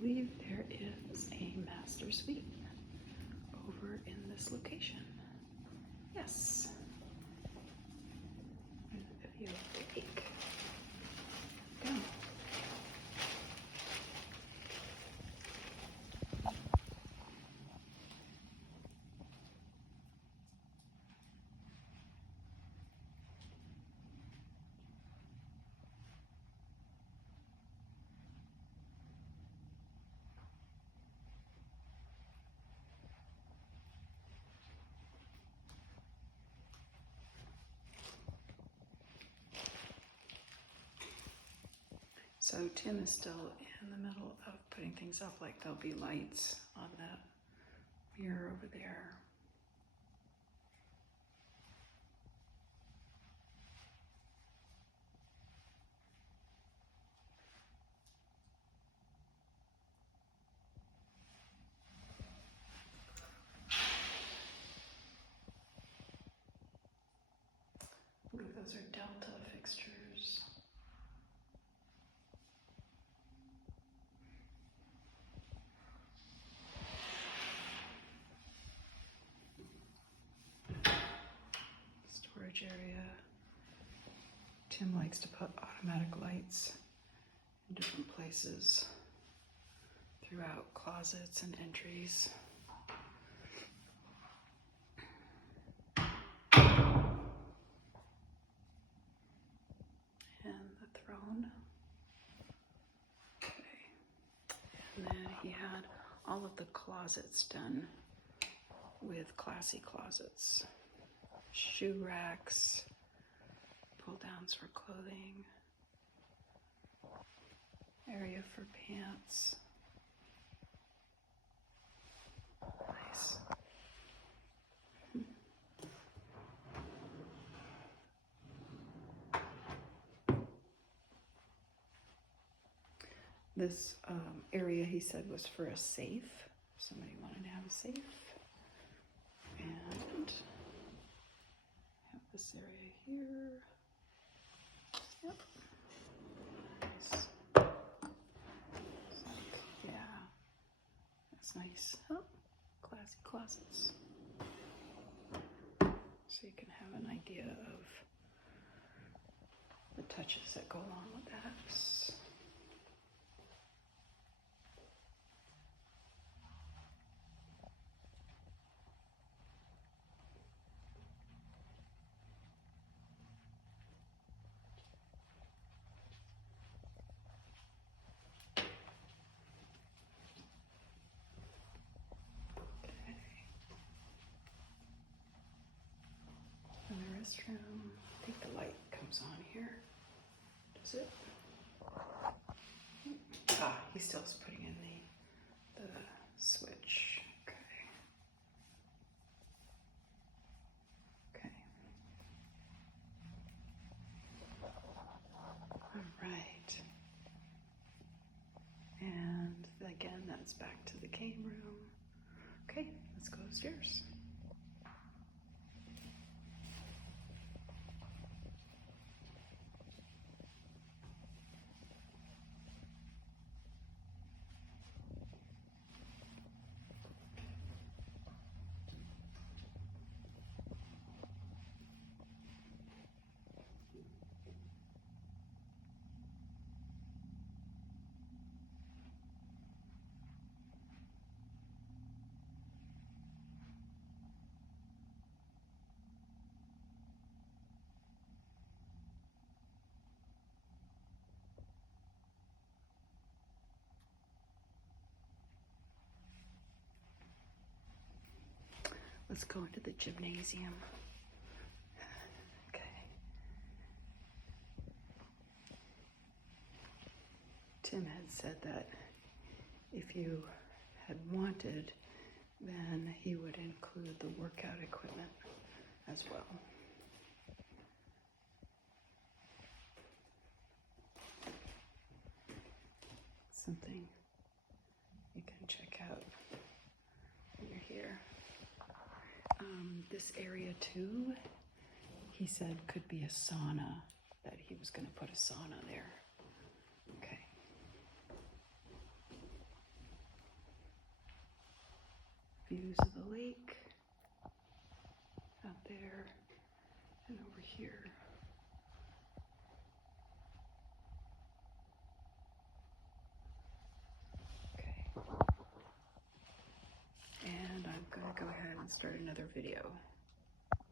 believe there is a master suite over in this location. Yes. There's a video of the lake. Go. So Tim is still in the middle of putting things up, like there'll be lights on that mirror over there. Ooh, those are Delta fixtures. Storage area. Tim likes to put automatic lights in different places throughout closets and entries. And the throne. Okay. And then he had all of the closets done with classy closets. Shoe racks, pull downs for clothing, area for pants. Nice. This area, he said, was for a safe. Somebody wanted to have a safe. And have this area here. Yep. Nice. Yeah, that's nice. Oh, classy closets. So you can have an idea of the touches that go along with that. In the restroom, I think the light comes on here. Does it? Ah, he still is putting in the switch. Okay. Okay. All right. And again, that's back to the game room. Okay, let's go upstairs. Let's go into the gymnasium. Okay. Tim had said that if you had wanted, then he would include the workout equipment as well. Something you can check out when you're here. This area too, he said could be a sauna, that he was going to put a sauna there. Okay. views of the lake out there and over here. Okay. And I'm gonna go ahead and start another video.